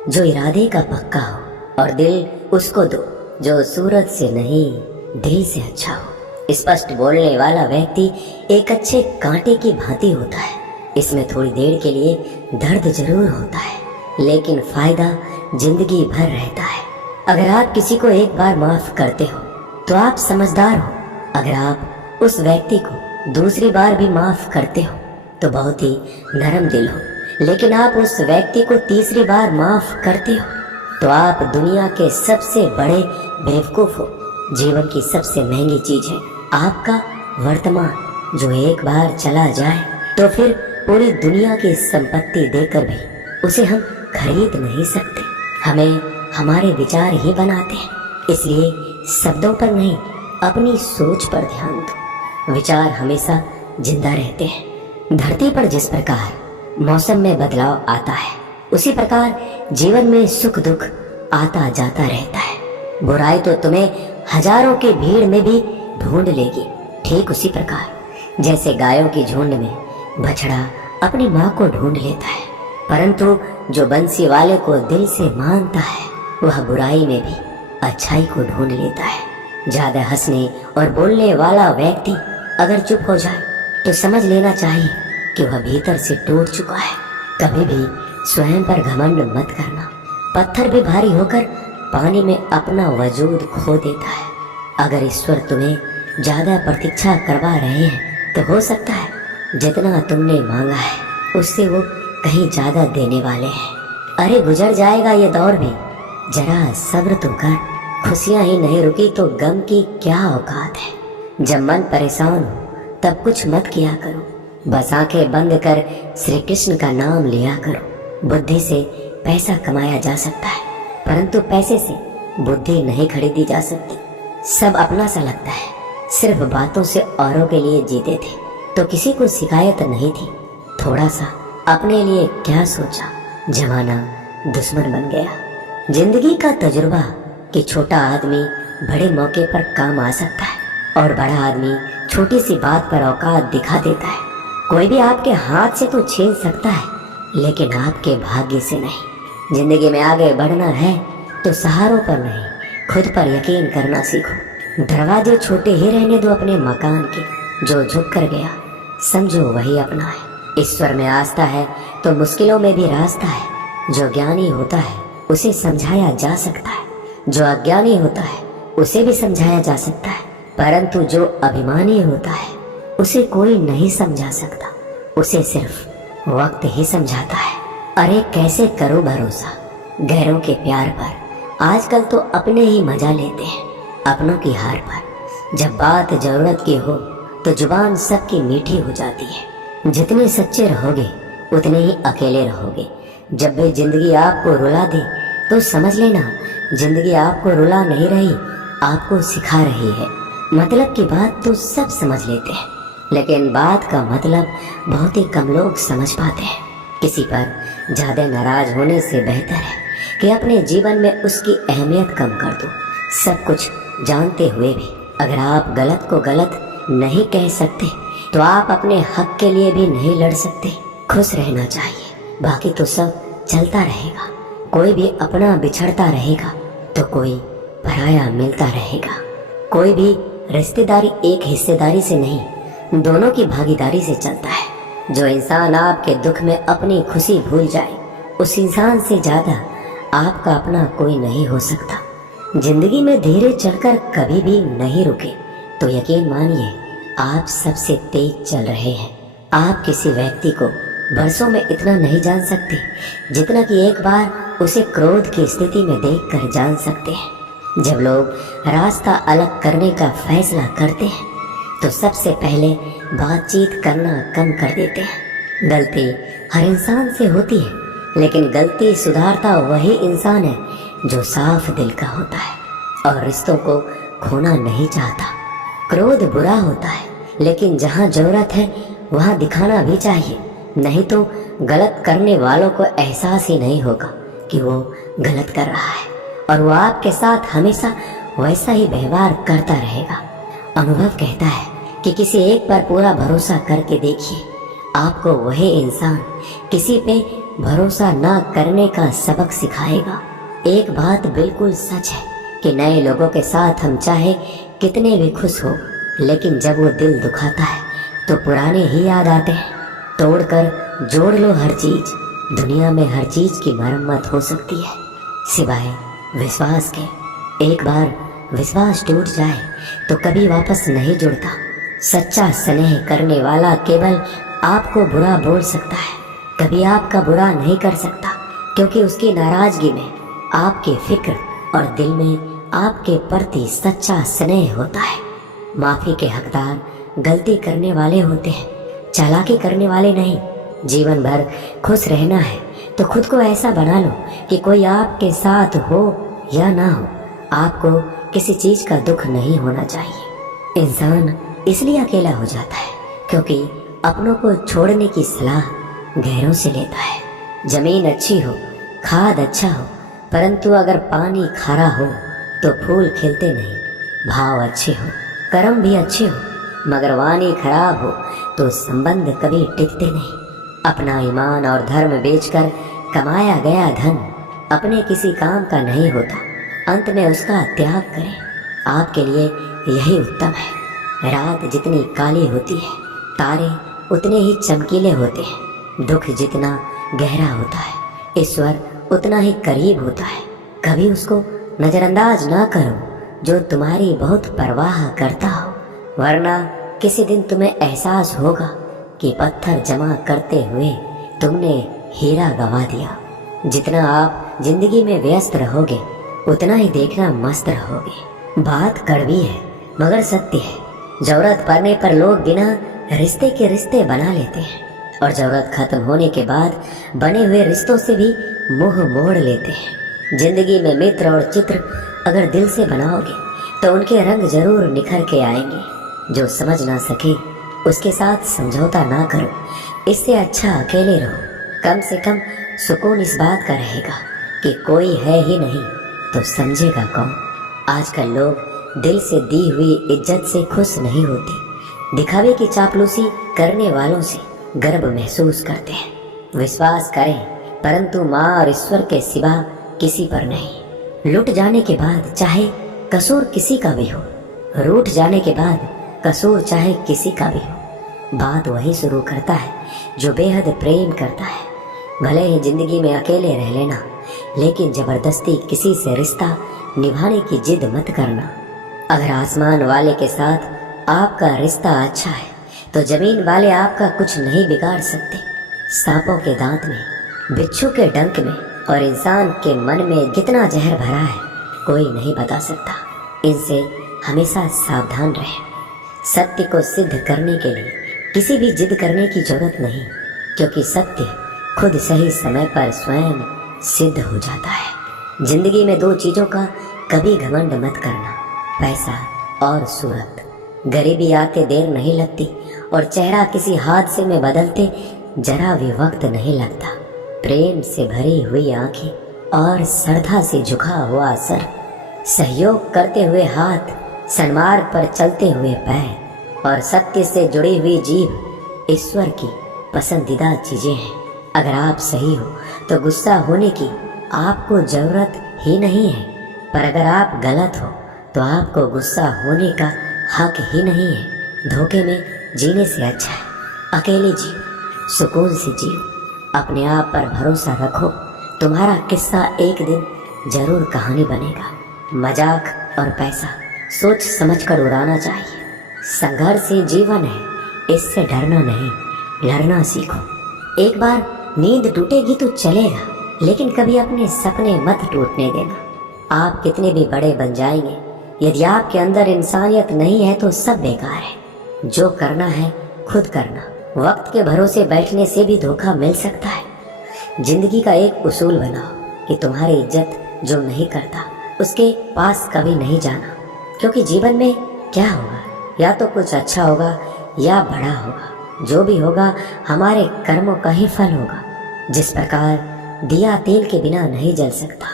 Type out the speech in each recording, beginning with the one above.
जो इरादे का पक्का हो, और दिल उसको दो जो सूरत से नहीं दिल से अच्छा हो। स्पष्ट बोलने वाला व्यक्ति एक अच्छे कांटे की भांति होता है। इसमें थोड़ी देर के लिए दर्द जरूर होता है, लेकिन फायदा जिंदगी भर रहता है। अगर आप किसी को एक बार माफ करते हो तो आप समझदार हो। अगर आप उस व्यक्ति को दूसरी बार भी माफ करते हो तो बहुत ही नरम दिल हो। लेकिन आप उस व्यक्ति को तीसरी बार माफ करते हो तो आप दुनिया के सबसे बड़े बेवकूफ हो। जीवन की सबसे महंगी चीज है आपका वर्तमान, जो एक बार चला जाए तो फिर पूरी दुनिया की संपत्ति देकर भी उसे हम खरीद नहीं सकते। हमें हमारे विचार ही बनाते हैं, इसलिए शब्दों पर नहीं अपनी सोच पर ध्यान दो। विचार हमेशा जिंदा रहते हैं। धरती पर जिस प्रकार मौसम में बदलाव आता है, उसी प्रकार जीवन में सुख दुख आता जाता रहता है। बुराई तो तुम्हें हजारों की भीड़ में भी ढूंढ लेगी, ठीक उसी प्रकार जैसे गायों की झुंड में बछड़ा अपनी माँ को ढूंढ लेता है। परंतु जो बंसी वाले को दिल से मानता है, वह बुराई में भी अच्छाई को ढूंढ लेता है। ज्यादा हंसने और बोलने वाला व्यक्ति अगर चुप हो जाए तो समझ लेना चाहिए कि वह भीतर से टूट चुका है। कभी भी स्वयं पर घमंड मत करना। पत्थर भी भारी होकर पानी में अपना वजूद खो देता है। अगर ईश्वर तुम्हें ज्यादा प्रतीक्षा करवा रहे हैं तो हो सकता है जितना तुमने मांगा है उससे वो कहीं ज्यादा देने वाले हैं। अरे गुजर जाएगा ये दौर भी, जरा सब्र तो कर। खुशियां ही नहीं रुकी तो गम की क्या औकात है। जब मन परेशान हो तब कुछ मत किया करो, बस आंखें बंद कर श्री कृष्ण का नाम लिया करो। बुद्धि से पैसा कमाया जा सकता है, परंतु पैसे से बुद्धि नहीं खरीदी जा सकती। सब अपना सा लगता है। सिर्फ बातों से औरों के लिए जीते थे तो किसी को शिकायत नहीं थी। थोड़ा सा अपने लिए क्या सोचा, जमाना दुश्मन बन गया। जिंदगी का तजुर्बा कि छोटा आदमी बड़े मौके पर काम आ सकता है और बड़ा आदमी छोटी सी बात पर औकात दिखा देता है। कोई भी आपके हाथ से तो छीन सकता है, लेकिन आपके भाग्य से नहीं। जिंदगी में आगे बढ़ना है तो सहारों पर नहीं, खुद पर यकीन करना सीखो। दरवाजे छोटे ही रहने दो अपने मकान के। जो झुक कर गया समझो वही अपना है। ईश्वर में आस्था है तो मुश्किलों में भी रास्ता है। जो ज्ञानी होता है उसे समझाया जा सकता है, जो अज्ञानी होता है उसे भी समझाया जा सकता है, परंतु जो अभिमानी होता है उसे कोई नहीं समझा सकता। उसे सिर्फ वक्त ही समझाता है। अरे कैसे करो भरोसा गैरों के प्यार पर। आजकल तो अपने ही मजा लेते हैं अपनों की हार पर। जब बात जरूरत की हो तो जुबान सबकी मीठी हो जाती है। जितने सच्चे रहोगे उतने ही अकेले रहोगे। जब भी जिंदगी आपको रुला दे तो समझ लेना जिंदगी आपको रुला नहीं रही, आपको सिखा रही है। मतलब की बात तो सब समझ लेते हैं, लेकिन बात का मतलब बहुत ही कम लोग समझ पाते हैं। किसी पर ज्यादा नाराज होने से बेहतर है कि अपने जीवन में उसकी अहमियत कम कर दो। सब कुछ जानते हुए भी अगर आप गलत को गलत नहीं कह सकते तो आप अपने हक के लिए भी नहीं लड़ सकते। खुश रहना चाहिए, बाकी तो सब चलता रहेगा। कोई भी अपना बिछड़ता रहेगा तो कोई पराया मिलता रहेगा। कोई भी रिश्तेदारी एक हिस्सेदारी से नहीं, दोनों की भागीदारी से चलता है। जो इंसान आपके दुख में अपनी खुशी भूल जाए, उस इंसान से ज्यादा आपका अपना कोई नहीं हो सकता। जिंदगी में धीरे चलकर कभी भी नहीं रुके तो यकीन मानिए आप सबसे तेज चल रहे हैं। आप किसी व्यक्ति को बरसों में इतना नहीं जान सकते जितना कि एक बार उसे क्रोध की स्थिति में देखकर जान सकते हैं। जब लोग रास्ता अलग करने का फैसला करते हैं तो सबसे पहले बातचीत करना कम कर देते हैं। गलती हर इंसान से होती है, लेकिन गलती सुधारता वही इंसान है जो साफ दिल का होता है और रिश्तों को खोना नहीं चाहता। क्रोध बुरा होता है, लेकिन जहाँ जरूरत है वहाँ दिखाना भी चाहिए, नहीं तो गलत करने वालों को एहसास ही नहीं होगा कि वो गलत कर रहा है और वो आपके साथ हमेशा वैसा ही व्यवहार करता रहेगा। अनुभव कहता है कि किसी एक पर पूरा भरोसा करके देखिए, आपको वही इंसान किसी पे भरोसा ना करने का सबक सिखाएगा। एक बात बिल्कुल सच है कि नए लोगों के साथ हम चाहे कितने भी खुश हो, लेकिन जब वो दिल दुखाता है तो पुराने ही याद आते हैं। तोड़कर जोड़ लो हर चीज, दुनिया में हर चीज की मरम्मत हो सकती है सिवाय विश्वास के। एक बार विश्वास टूट जाए तो कभी वापस नहीं जुड़ता। सच्चा स्नेह करने वाला केवल आपको बुरा बोल सकता है, कभी आपका बुरा नहीं कर सकता, क्योंकि उसकी नाराजगी में आपकी फिक्र और दिल में आपके प्रति सच्चा स्नेह होता है। माफी के हकदार गलती करने वाले होते हैं, चालाकी करने वाले नहीं। जीवन भर खुश रहना है तो खुद को ऐसा बना लो कि कोई आपके साथ हो या ना हो, आपको किसी चीज का दुख नहीं होना चाहिए। इंसान इसलिए अकेला हो जाता है क्योंकि अपनों को छोड़ने की सलाह गैरों से लेता है। जमीन अच्छी हो, खाद अच्छा हो, परंतु अगर पानी खारा हो तो फूल खिलते नहीं। भाव अच्छे हो, कर्म भी अच्छे हो, मगर वाणी खराब हो तो संबंध कभी टिकते नहीं। अपना ईमान और धर्म बेचकर कमाया गया धन अपने किसी काम का नहीं होता, अंत में उसका त्याग करें, आपके लिए यही उत्तम है। रात जितनी काली होती है तारे उतने ही चमकीले होते हैं। दुख जितना गहरा होता है ईश्वर उतना ही करीब होता है। कभी उसको नजरअंदाज ना करो जो तुम्हारी बहुत परवाह करता हो, वरना किसी दिन तुम्हें एहसास होगा कि पत्थर जमा करते हुए तुमने हीरा गवा दिया। जितना आप जिंदगी में व्यस्त रहोगे उतना ही देखना मस्त रहोगे। बात कड़वी है मगर सत्य है। जरूरत पड़ने पर लोग बिना रिश्ते के रिश्ते बना लेते हैं और जरूरत खत्म होने के बाद बने हुए रिश्तों से भी मुंह मोड़ लेते हैं। जिंदगी में मित्र और चित्र अगर दिल से बनाओगे तो उनके रंग जरूर निखर के आएंगे। जो समझ ना सके उसके साथ समझौता ना करो, इससे अच्छा अकेले रहो। कम से कम सुकून इस बात का रहेगा कि कोई है ही नहीं तो समझेगा कौन। आजकल लोग दिल से दी हुई इज्जत से खुश नहीं होते, दिखावे की चापलूसी करने वालों से गर्व महसूस करते हैं। विश्वास करें परंतु माँ और ईश्वर के सिवा किसी पर नहीं। लुट जाने के बाद चाहे कसूर किसी का भी हो, रूठ जाने के बाद कसूर चाहे किसी का भी हो, बात वही शुरू करता है जो बेहद प्रेम करता है। भले ही जिंदगी में अकेले रह लेना, लेकिन जबरदस्ती किसी से रिश्ता निभाने की जिद मत करना। अगर आसमान वाले के साथ आपका रिश्ता अच्छा है तो जमीन वाले आपका कुछ नहीं बिगाड़ सकते। सांपों के दांत में, बिच्छू के डंक में और इंसान के मन में कितना जहर भरा है कोई नहीं बता सकता। इनसे हमेशा सावधान रहें। सत्य को सिद्ध करने के लिए किसी भी जिद करने की जरूरत नहीं, क्योंकि सत्य खुद सही समय पर स्वयं सिद्ध हो जाता है। जिंदगी में दो चीजों का कभी घमंड मत करना, पैसा और सूरत। गरीबी आते देर नहीं लगती और चेहरा किसी हादसे में बदलते जरा भी वक्त नहीं लगता। प्रेम से भरी हुई आंखें और श्रद्धा से झुका हुआ सर, सहयोग करते हुए हाथ, सन्मार्ग पर चलते हुए पैर और सत्य से जुड़ी हुई जीभ ईश्वर की पसंदीदा चीजें हैं। अगर आप सही हो तो गुस्सा होने की आपको जरूरत ही नहीं है, पर अगर आप गलत हो तो आपको गुस्सा होने का हक ही नहीं है। धोखे में जीने से अच्छा है अकेले जियो, सुकून से जियो, अपने आप पर भरोसा रखो। तुम्हारा किस्सा एक दिन जरूर कहानी बनेगा। मजाक और पैसा सोच समझकर उड़ाना चाहिए। संघर्ष ही जीवन है, इससे डरना नहीं, लड़ना सीखो। एक बार नींद टूटेगी तो चलेगा, लेकिन कभी अपने सपने मत टूटने देना। आप कितने भी बड़े बन जाएंगे, यदि आपके अंदर इंसानियत नहीं है तो सब बेकार है। जो करना है खुद करना। वक्त के भरोसे बैठने से भी धोखा मिल सकता है। जिंदगी का एक उसूल बनाओ कि तुम्हारी इज्जत जो नहीं करता उसके पास कभी नहीं जाना, क्योंकि जीवन में क्या होगा, या तो कुछ अच्छा होगा या बड़ा होगा। जो भी होगा हमारे कर्मों का ही फल होगा। जिस प्रकार दिया तेल के बिना नहीं जल सकता,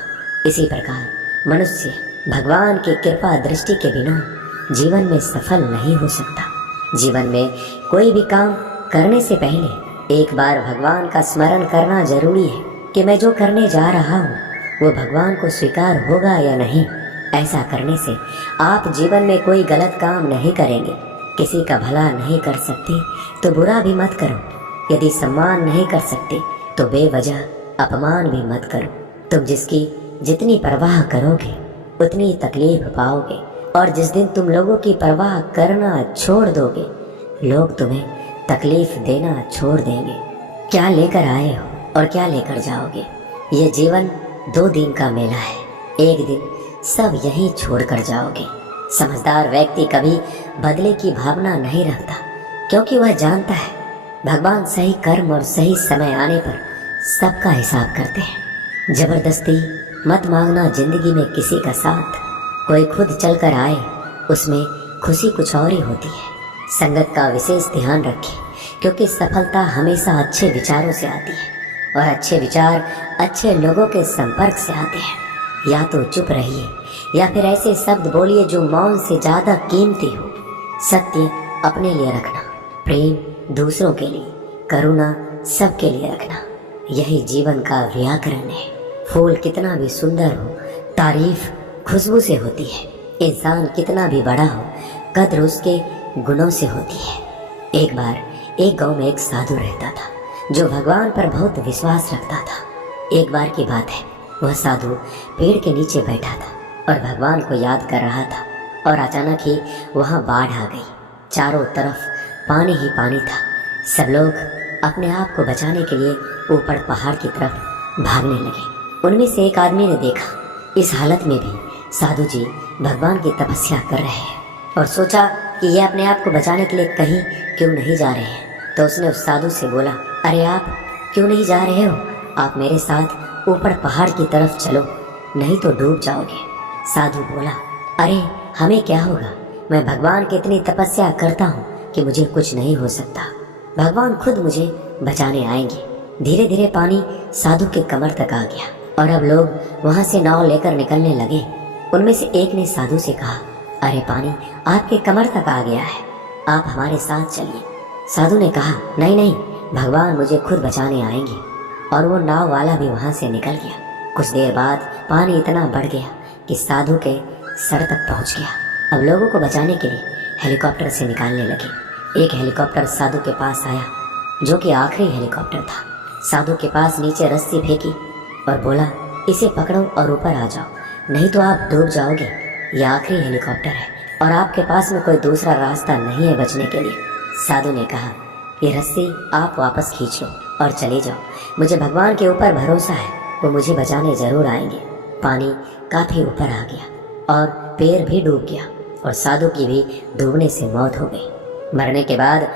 इसी प्रकार मनुष्य भगवान की कृपा दृष्टि के बिना जीवन में सफल नहीं हो सकता। जीवन में कोई भी काम करने से पहले एक बार भगवान का स्मरण करना जरूरी है कि मैं जो करने जा रहा हूँ वो भगवान को स्वीकार होगा या नहीं। ऐसा करने से आप जीवन में कोई गलत काम नहीं करेंगे। किसी का भला नहीं कर सकते तो बुरा भी मत करो। यदि सम्मान नहीं कर सकते तो बेवजह अपमान भी मत करो। तुम जिसकी जितनी परवाह करोगे उतनी तकलीफ पाओगे, और जिस दिन तुम लोगों की परवाह करना छोड़ दोगे लोग तुम्हें तकलीफ देना छोड़ देंगे। क्या लेकर आए हो और क्या लेकर जाओगे? ये जीवन 2 दिन का मेला है, एक दिन सब यहीं छोड़कर जाओगे। समझदार व्यक्ति कभी बदले की भावना नहीं रखता, क्योंकि वह जानता है भगवान सही कर्म और सही समय आने पर सबका हिसाब करते हैं। जबरदस्ती मत मांगना जिंदगी में किसी का साथ। कोई खुद चलकर आए उसमें खुशी कुछ और ही होती है। संगत का विशेष ध्यान रखें, क्योंकि सफलता हमेशा अच्छे विचारों से आती है, और अच्छे विचार अच्छे लोगों के संपर्क से आते हैं। या तो चुप रहिए या फिर ऐसे शब्द बोलिए जो मौन से ज्यादा कीमती हो। सत्य अपने लिए रखना, प्रेम दूसरों के लिए, करुणा सबके लिए रखना, यही जीवन का व्याकरण है। फूल कितना भी सुंदर हो, तारीफ खुशबू से होती है। इंसान कितना भी बड़ा हो, कद्र उसके गुणों से होती है। एक बार एक गांव में एक साधु रहता था जो भगवान पर बहुत विश्वास रखता था। एक बार की बात है, वह साधु पेड़ के नीचे बैठा था और भगवान को याद कर रहा था, और अचानक ही वहाँ बाढ़ आ गई। चारों तरफ पानी ही पानी था। सब लोग अपने आप को बचाने के लिए ऊपर पहाड़ की तरफ भागने लगे। उनमें से एक आदमी ने देखा इस हालत में भी साधु जी भगवान की तपस्या कर रहे हैं, और सोचा कि ये अपने आप को बचाने के लिए कहीं क्यों नहीं जा रहे हैं। तो उसने उस साधु से बोला, अरे आप क्यों नहीं जा रहे हो? आप मेरे साथ ऊपर पहाड़ की तरफ चलो, नहीं तो डूब जाओगे। साधु बोला, अरे हमें क्या होगा, मैं भगवान की इतनी तपस्या करता हूँ कि मुझे कुछ नहीं हो सकता। भगवान खुद मुझे बचाने आएंगे। धीरे धीरे पानी साधु के कमर तक आ गया, और अब लोग वहाँ से नाव लेकर निकलने लगे। उनमें से एक ने साधु से कहा, अरे पानी आपके कमर तक आ गया है, आप हमारे साथ चलिए। साधु ने कहा, नहीं नहीं, भगवान मुझे खुद बचाने आएंगे। और वो नाव वाला भी वहाँ से निकल गया। कुछ देर बाद पानी इतना बढ़ गया कि साधु के सर तक पहुँच गया। अब लोगों को बचाने के लिए हेलीकॉप्टर से निकालने लगे। एक हेलीकॉप्टर साधु के पास आया, जो कि आखिरी हेलीकॉप्टर था। साधु के पास नीचे रस्सी फेंकी और बोला, इसे पकड़ो और ऊपर आ जाओ, नहीं तो आप डूब जाओगे। यह आखिरी हेलीकॉप्टर है और आपके पास में कोई दूसरा रास्ता नहीं है बचने के लिए। साधु ने कहा, ये रस्सी आप वापस खींच लो और चले जाओ। मुझे भगवान के ऊपर भरोसा है, वो मुझे बचाने जरूर आएंगे। पानी काफी ऊपर आ गया और पैर भी डूब गया, और साधु की भी डूबने से मौत हो गई। मरने के बाद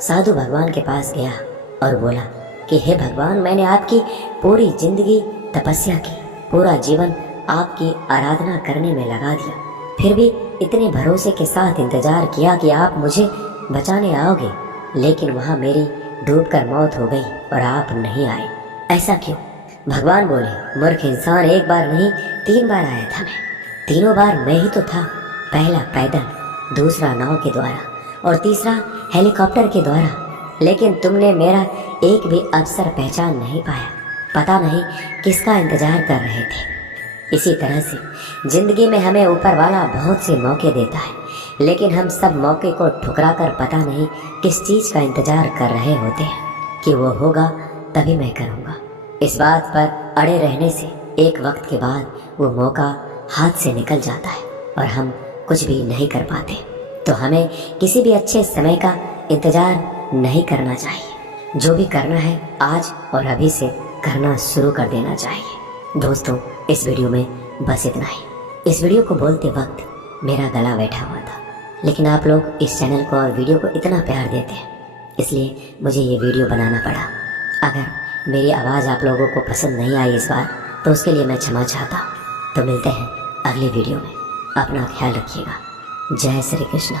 साधु भगवान के पास गया और बोला कि हे भगवान, मैंने आपकी पूरी जिंदगी तपस्या की, पूरा जीवन आपकी आराधना करने में लगा दिया, फिर भी इतने भरोसे के साथ इंतजार किया कि आप मुझे बचाने आओगे, लेकिन वहाँ मेरी डूबकर मौत हो गई और आप नहीं आए। ऐसा क्यों? भगवान बोले, मूर्ख इंसान, एक बार नहीं 3 बार आया था मैं। तीनों बार मैं ही तो था। पहला पैदल, दूसरा नाव के द्वारा और तीसरा हेलीकॉप्टर के द्वारा, लेकिन तुमने मेरा एक भी अवसर पहचान नहीं पाया। पता नहीं किसका इंतजार कर रहे थे। इसी तरह से जिंदगी में हमें ऊपर वाला बहुत से मौके देता है, लेकिन हम सब मौके को ठुकरा कर पता नहीं किस चीज़ का इंतजार कर रहे होते हैं कि वो होगा तभी मैं करूँगा। इस बात पर अड़े रहने से एक वक्त के बाद वो मौका हाथ से निकल जाता है और हम कुछ भी नहीं कर पाते। तो हमें किसी भी अच्छे समय का इंतजार नहीं करना चाहिए। जो भी करना है आज और अभी से करना शुरू कर देना चाहिए। दोस्तों, इस वीडियो में बस इतना ही। इस वीडियो को बोलते वक्त मेरा गला बैठा हुआ था, लेकिन आप लोग इस चैनल को और वीडियो को इतना प्यार देते हैं, इसलिए मुझे ये वीडियो बनाना पड़ा। अगर मेरी आवाज़ आप लोगों को पसंद नहीं आई इस बार, तो उसके लिए मैं क्षमा चाहता हूँ। तो मिलते हैं अगली वीडियो में। अपना ख्याल रखिएगा। जय श्री कृष्ण।